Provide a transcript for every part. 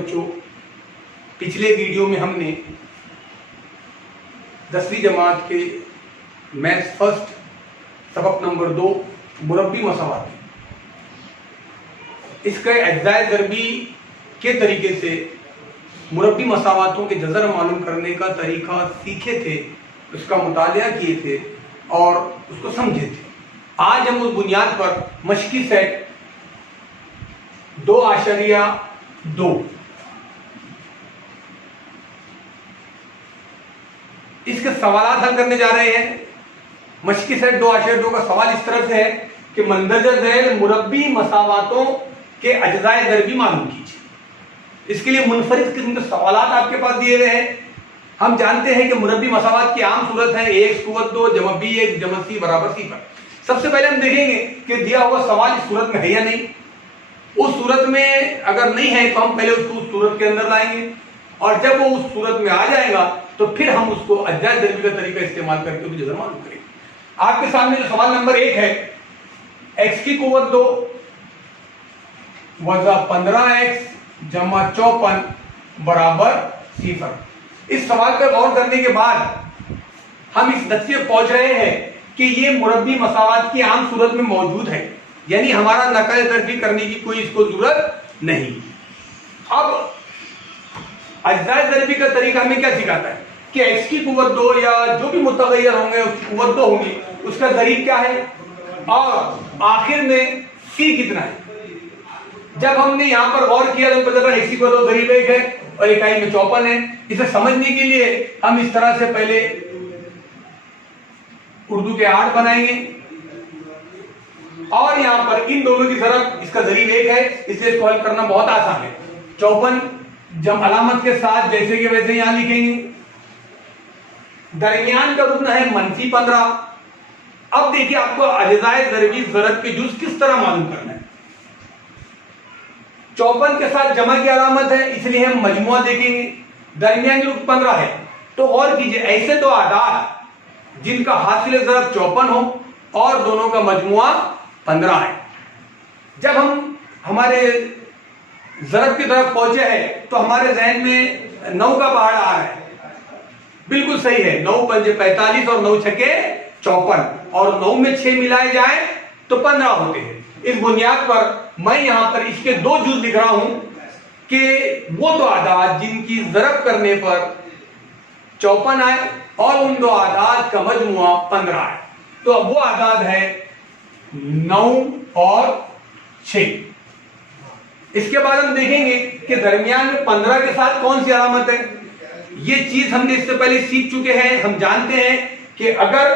बच्चों, पिछले वीडियो में हमने 10वीं जमात के मैथ्स फर्स्ट सबक नंबर 2 मुरब्बी मसावात, इसके अज्जाए ज़रबी के तरीके से मुरब्बी मसावातों के जज़र मालूम करने का तरीका सीखे थे, उसका मुतालिया किए थे और उसको समझे थे। आज हम उस बुनियाद पर मशकी सेट 2.2 इसके सवाल हल करने जा रहे हैं। मशकी सेट 2.2 का सवाल इस तरह से है कि मंदरजा झैल मुरब्बी मसावातों के अज्जाए ज़रबी मालूम कीजिए। इसके लिए मुनफरिद किस्म के सवाल आपके पास दिए गए हैं। हम जानते हैं कि मुरब्बी मसावात की आम सूरत है ax कुव्वत 2 जमा bx जमा c बराबर c पर। सबसे पहले हम देखेंगे कि दिया हुआ सवाल इस सूरत में है या नहीं। उस सूरत में अगर नहीं है तो हम पहले उसको उस सूरत के अंदर लाएंगे और जब वो उस सूरत में आ जाएगा तो फिर हम उसको अज्जाए ज़रबी का तरीका इस्तेमाल करके उसकी जज़र मालूम करेंगे। आपके सामने जो सवाल नंबर 1 है, x की कुव्वत 2 वज़ा 15x जमा 54 बराबर 0। इस सवाल पर गौर करने के बाद हम इस नतीजे पर पहुंच रहे हैं कि ये मुरब्बी मसावात की आम सूरत में मौजूद है, यानी हमारा नकल तरफी करने की कोई इसको जरूरत नहीं। अब अज्जाए ज़रबी का तरीका हमें क्या सिखाता है कि x की कुव्वत 2 या जो भी मुतगय्यर होंगे उसकी कुव्वत 2 होंगी, उसका ज़रीब क्या है और आखिर में c कितना है। जब हमने यहां पर गौर किया तो पता चला x की कुव्वत 2 ज़रीब 1 है और इकाई में 54 है। इसे समझने के लिए हम इस तरह से पहले उर्दू के 8 बनाएंगे और यहां पर इन दोनों की तरफ इसका ज़रीब 1 है, इसलिए इसको हल करना बहुत आसान है। 54 जम अलामत के साथ जैसे कि वैसे यहां लिखेंगे। दरमियान का रुकन है -15। अब देखिए आपको अज्जाए ज़रबी ज़रब के जुज़ किस तरह मालूम करना है। 54 के साथ जमा की अलामत है, इसलिए हम मजमुआ देखेंगे। दरमियान रुकन 15 है, तो गौर कीजिए ऐसे दो आदाद जिनका हासिल ज़रब 54 हो और दोनों का मजमुआ 15 है। जब हम हमारे ज़रब की तरफ पहुंचे हैं तो हमारे जहन में 9 का पहाड़ आ रहा है। बिल्कुल सही है, 9 पंजे 45 और 9 छक्के 54 और 9 में 6 मिलाए जाए तो 15 होते हैं। इस बुनियाद पर मैं यहां पर इसके 2 जुज़ लिख रहा हूं कि वो दो आदाद जिनकी ज़रब करने पर 54 आए और उन दो आदाद का मजमुआ 15 आए, तो अब वो आदाद है 9 और 6। इसके बाद हम देखेंगे कि दरमियान में 15 के साथ कौन सी अलामत है। ये चीज हमने इससे पहले सीख चुके हैं। हम जानते हैं कि अगर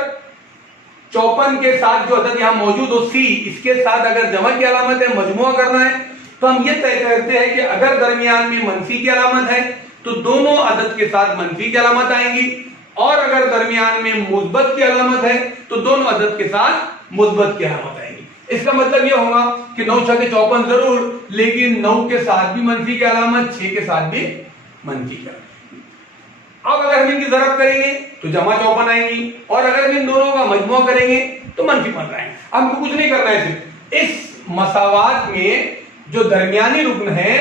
54 के साथ जो अदद यहां मौजूद हो c, इसके साथ अगर जमा की अलामत है, मजमुआ करना है, तो हम ये तय करते हैं कि अगर दरमियान में मनफी की अलामत है तो दोनों अदद के साथ मनफी की अलामत आएंगी और अगर दरमियान में मुस्बत की अलामत है तो दोनों अदद के साथ मुस्बत की अलामत आएंगी। इसका मतलब यह होगा कि 9 छक्के 54 जरूर, लेकिन 9 के साथ भी मनफी की अलामत, 6 के साथ भी मनफी की अलामत। अब अगर हम इनकी ज़रब करेंगे तो जमा 54 आएंगी और अगर हम इन दोनों का मजमुआ करेंगे तो मनफी 15 आएंगे। हमको कुछ नहीं करना है, सिर्फ इस मसावात में जो दरमियानी रुकन है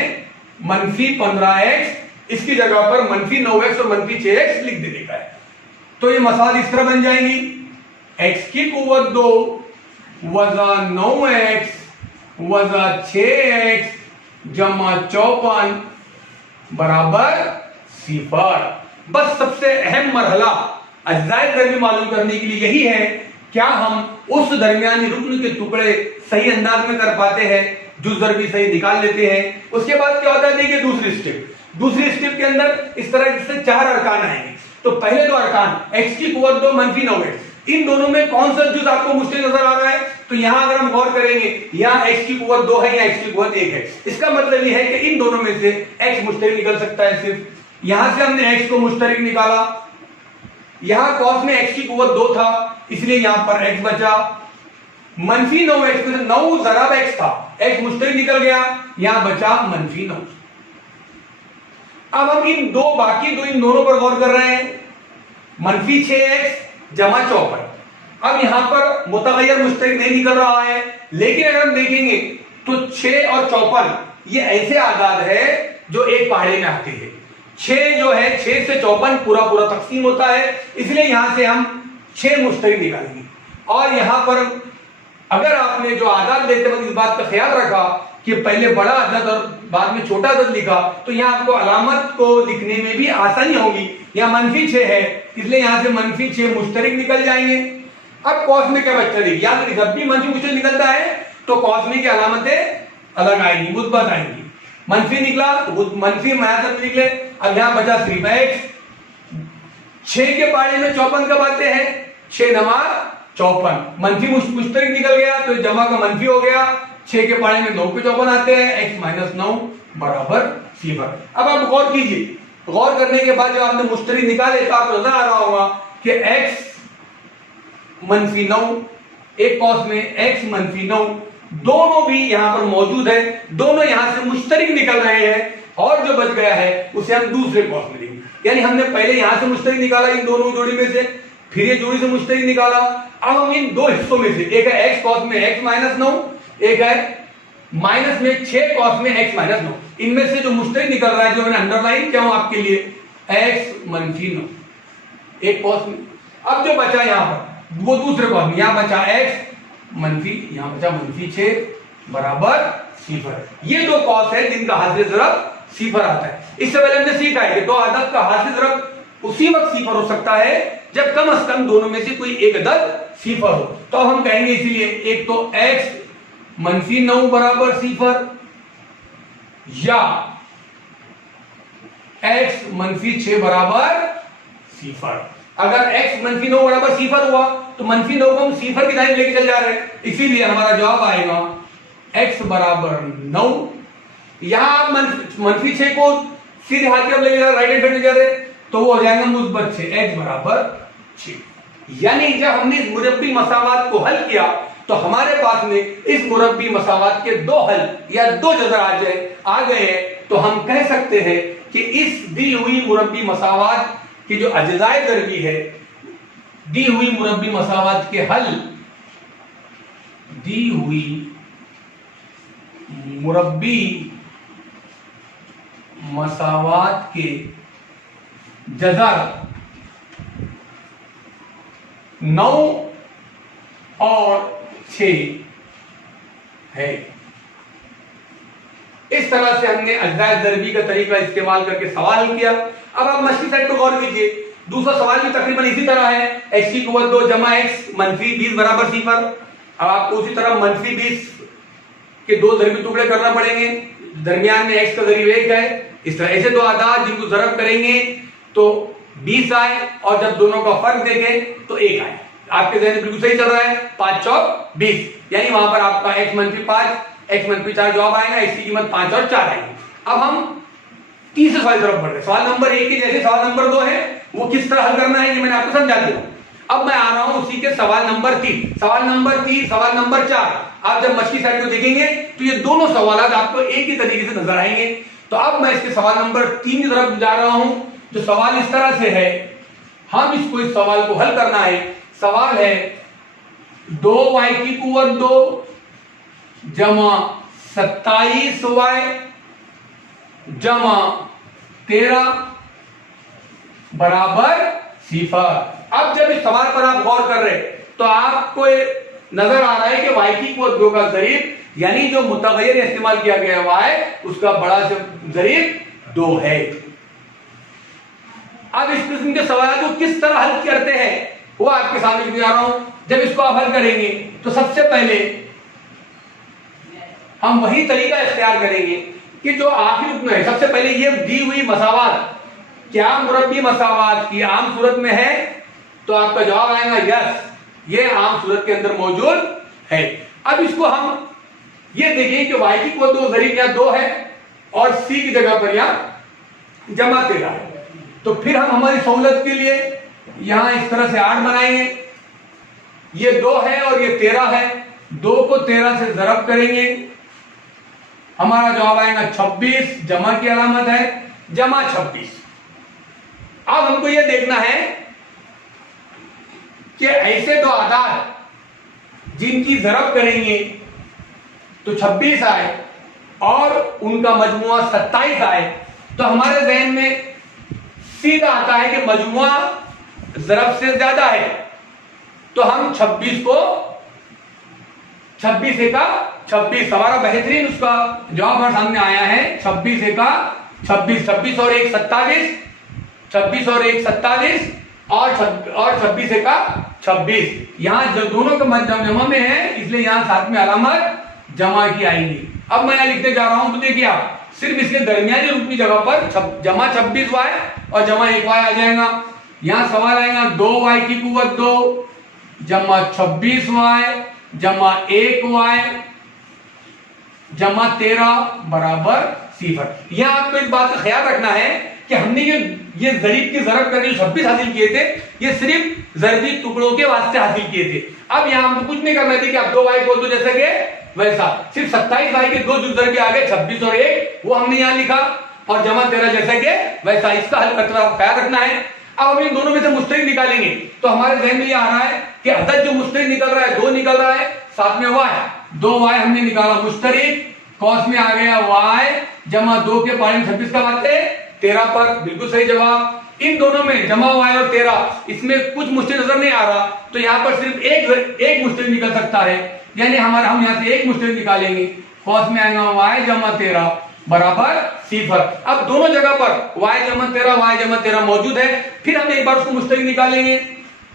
-15x, इसकी जगह पर -9x और -6x लिख देने का है। तो ये मसाल इस तरह बन जाएंगी, x की कुव्वत 2 वज़ा 9x वज़ा 6x जमा 54 बराबर 0। बस सबसे अहम मरहला अज्जाए ज़रबी मालूम करने के लिए यही है, क्या हम उस दरमियानी रुकन के टुकड़े सही अंदाज में कर पाते हैं, जुज़ ज़रबी सही निकाल लेते हैं। उसके बाद क्या होता है, देखिए दूसरी स्टेप के अंदर इस तरह से 4 अरकान आएंगे। तो पहले 2 अरकान x की कुव्वत 2 -9x, इन दोनों में कौन सा जुज़ आपको मुश्किल नजर आ रहा है। तो यहां अगर हम गौर करेंगे, यहां x की कुव्वत 2 है या x की कुव्वत 1 है। इसका मतलब यह है कि इन दोनों में से x मुश्तरिक निकल सकता है। सिर्फ यहां से हमने x को मुश्तरिक निकाला, यहां कॉस में x की कुव्वत 2 था, इसलिए यहां पर x बचा। -9x में 9 ज़रब x था, x मुश्तरिक निकल गया, यहां बचा -9। अब हम इन दोनों पर गौर कर रहे हैं, -6x जमा 54। अब यहां पर मुतगय्यर मुश्तरिक नहीं निकल रहा है, लेकिन अगर हम देखेंगे तो 6 और 54 ये ऐसे आदाद है जो एक पहाड़े में आती है। 6 जो है 6 से 54 पूरा पूरा तकसीम होता है, इसलिए यहां से हम 6 मुश्तरिक निकालेंगे। और यहां पर अगर आपने जो आदाद लेते वक्त इस बात का ख्याल रखा कि पहले बड़ा अदद और बाद में छोटा अदद लिखा, तो यहाँ आपको अलामत को लिखने में भी आसानी होगी। यहाँ -6 है, इसलिए यहां से -6 मुश्तरिक निकल जाएंगे। अब कॉस में क्या बचता है, याद रखिए जब भी मंफी मुश्तरिक निकलता है तो कॉस में की अलामतें अलग आएंगी, मुस्बत आएंगी। मंफी निकला तो मंफी महत्व निकले। अब यहां बचा सिर्फ x। 6 के पहाड़े में 54 कब आते हैं, 6 नमा 54। मंफी मुश्तरिक निकल गया तो जमा का मंफी हो गया। 6 के पहाड़े में 9 पे 54 आते हैं, x - 9 बराबर 0। अब आप गौर कीजिए, गौर करने के बाद जब आपने मुश्तरिक निकाले तो आपको नजर आ रहा होगा कि x -9 एक कॉस में x -9 दोनों भी यहां पर मौजूद है, दोनों यहां से मुश्तरिक निकल रहे हैं। और जो बच गया है उसे हम दूसरे कॉस में देंगे। यानी हमने पहले यहां से मुश्तरिक निकाला इन दोनों जोड़ी में से, फिर ये जोड़ी से मुश्तरिक निकाला। अब हम इन दो हिस्सों में से, एक है x कॉस में x -9, एक है माइनस में 6 कॉस में x -9, इनमें से जो मुश्तरिक निकल रहा है, जो मैंने अंडरलाइन किया हूं आपके लिए, x -9 एक कॉस में। अब जो बचा यहां पर वो दूसरे कॉस में, यहां बचा x यहां बचा -6 बराबर 0। ये दो कॉस है जिनका हासिल ज़रब 0 आता है। इससे पहले हमने सीखा है कि दो अदद का हासिल ज़रब उसी वक्त 0 हो सकता है जब कम से कम दोनों में से कोई एक अदद 0 हो। तो हम कहेंगे इसीलिए एक तो x -9 बराबर 0 या x -6 बराबर 0। अगर x -9 बराबर 0 हुआ तो -9 को हम 0 की जानिब लेके चल जा रहे हैं, इसीलिए हमारा जवाब आएगा x बराबर 9। यहां आप -6 को सीधे हाथ की ओर लेके जा रहे, राइट हैंड साइड ले जा रहे, तो वो हो जाएगा मुस्बत 6, x बराबर 6। यानी जब हमने इस मुरब्बी मसावात को हल किया तो हमारे पास में इस मुरब्बी मसावात के दो हल या दो जज़र आ गए हैं। तो हम कह सकते हैं कि इस दी हुई मुरब्बी मसावात की जो अज्जाए दरबी है, दी हुई मुरब्बी मसावात के हल, दी हुई मुरब्बी मसावात के जज़र 9 और 6 है। इस तरह से हमने अज्जाए दरबी का तरीका इस्तेमाल करके सवाल किया। अब आप मछली साइड पर गौर कीजिए, दूसरा सवाल भी तकरीबन इसी तरह है, x की कुव्वत 2 जमा x -20 बराबर 0। अब आपको उसी तरह -20 के दो ज़रबी टुकड़े करना पड़ेंगे, दरमियान में x का ज़रीब 1 है। इस तरह ऐसे दो आदाद जिनको ज़रब करेंगे तो 20 आए और जब दोनों का फर्क देखें तो 1 आए। आपके ज़हन में बिल्कुल सही चल रहा है, 5 चौक 20, यानी वहां पर आपका x -5 x -4 जवाब आएगा, इसकी कीमत 5 और 4 आएगी। अब हम तीसरे सवाल की तरफ बढ़ रहे हैं। सवाल नंबर 1 के जैसे सवाल नंबर 2 है, वो किस तरह हल करना है ये मैंने आपको समझा दिया। अब मैं आ रहा हूं उसी के सवाल नंबर 3, सवाल नंबर 4। आप जब मछली साइड को देखेंगे तो ये दोनों सवाल आपको एक ही तरीके से नजर आएंगे। तो अब मैं इसके सवाल नंबर 3 की तरफ जा रहा हूं। जो सवाल इस तरह से है, हम इस सवाल को हल करना है। सवाल है 2y की कुव्वत 2 जमा 27y जमा 13 बराबर 0। अब जब इस सवाल पर आप गौर कर रहे तो आपको नजर आ रहा है कि y की कुव्वत 2 का ज़रीब यानी जो मुतग़य्यर इस्तेमाल किया गया है y, उसका बड़ा से ज़रीब 2 है। अब इस किस्म के सवाल को किस तरह हल करते हैं वो आपके सामने लेके जा रहा हूं। जब इसको आप हल करेंगे तो सबसे पहले हम वही तरीका इख्तियार करेंगे कि जो आखिर रुकन है। सबसे पहले ये दी हुई मसावात क्या मुरब्बी मसावात की आम सूरत में है, तो आपका जवाब आएगा यस, ये आम सूरत के अंदर मौजूद है। अब इसको हम ये देखिए कि y की कुव्वत 2 ज़रीब यहां 2 है और c की जगह पर यहां जमा 13 है। तो फिर हम हमारी सहूलत के लिए यहां इस तरह से 8 बनाएंगे। ये 2 है और ये 13 है, 2 को 13 से ज़रब करेंगे, हमारा जवाब आएगा 26, जमा की अलामत है जमा 26। अब हमको यह देखना है कि ऐसे दो आदाद जिनकी ज़रब करेंगे तो 26 आए और उनका मजमुआ 27 आए तो हमारे जहन में सीधा आता है कि मजमुआ ज़रब से ज्यादा है, तो हम 26 को 26 एका 26, हमारा बेहतरीन उसका जवाब हमारे सामने आया है 26 एका 26, 26 और 1 27, 26 और 1 27 और 26 एका 26। यहां जो दोनों का जमा में है इसलिए यहां साथ में अलामत जमा की आएगी। अब मैं यहां लिखने जा रहा हूं तो देखिए आप सिर्फ इसके दरमियानी रूप की जगह पर जमा 26y और जमा 1y आ जाएगा। यहां सवाल आएगा 2y की कुव्वत 2 जमा 26y जमा 1y जमा 13 बराबर 0। यहां आपको इस बात का ख्याल रखना है कि हमने ये ज़रीब की ज़रब करके 26 हासिल किए थे, ये सिर्फ ज़रबी टुकड़ों के वास्ते हासिल किए थे। अब यहां हमको कुछ नहीं करना थी कि आप 2y को 2 जैसे के वैसा, सिर्फ 27y के 2 जो ज़रबी आ गए 26 और 1 वो हमने यहां लिखा और जमा 13 जैसे के वैसा, इसका हल करना ख्याल रखना है। अब हम इन दोनों में से मुस्तरिक निकालेंगे तो हमारे जहन में ये आ रहा है कि अदद जो मुस्तरिक निकल रहा है 2 निकल रहा है, साथ में y 2y हमने निकाला मुस्तरिक, कॉस में आ गया y जमा 2 के पारे में 26 का बाते 13 पर, बिल्कुल सही जवाब। इन दोनों में जमा y और 13 इसमें कुछ मुस्तरिक नजर नहीं आ रहा तो यहाँ पर सिर्फ एक मुस्तरिक निकल सकता है, यानी हम यहाँ से एक मुस्तरिक निकालेंगे, कॉस में आएगा y जमा 13 बराबर 0। अब दोनों जगह पर y जमा 13 मौजूद है, फिर हम एक बार उसको मुस्तरिक निकालेंगे,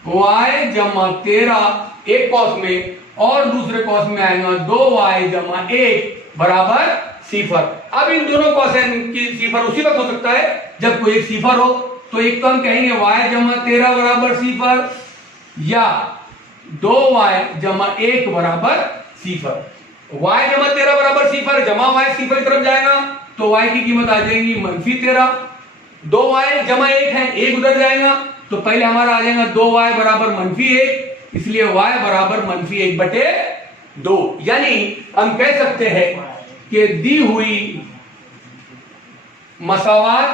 y जमा 13 एक कॉस में और दूसरे कॉस में आएगा 2y जमा 1 बराबर 0। अब इन दोनों कॉसेन की 0 उसी वक्त हो सकता है जब कोई एक 0 हो, तो एक तो हम कहेंगे y जमा 13 बराबर 0 या 2y जमा 1 बराबर 0। y जमा 13 बराबर 0, जमा y 0 की तरफ जाएगा तो y की कीमत आ जाएगी -13। 2y जमा 1 है, 1 उधर जाएगा तो पहले हमारा आ जाएगा 2y बराबर -1, इसलिए y बराबर -1/2। यानी हम कह सकते हैं कि दी हुई मसावात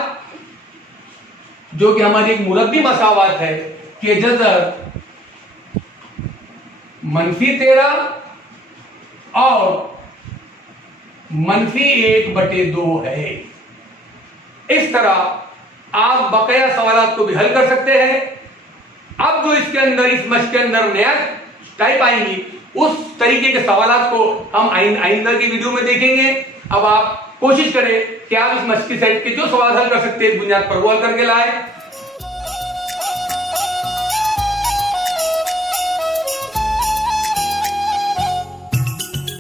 जो कि हमारी एक मुरब्बी मसावात है कि जज़र -13 और -1/2 है। इस तरह आप बकाया सवालात को भी हल कर सकते हैं। अब जो इसके अंदर इस मश्क के अंदर नया टाइप आएंगी उस तरीके के सवालात को हम आइंदा की वीडियो में देखेंगे। अब आप कोशिश करें कि आप इस मश्क की सेट के जो सवाल हल कर सकते हैं बुनियाद पर वो हल करके लाए।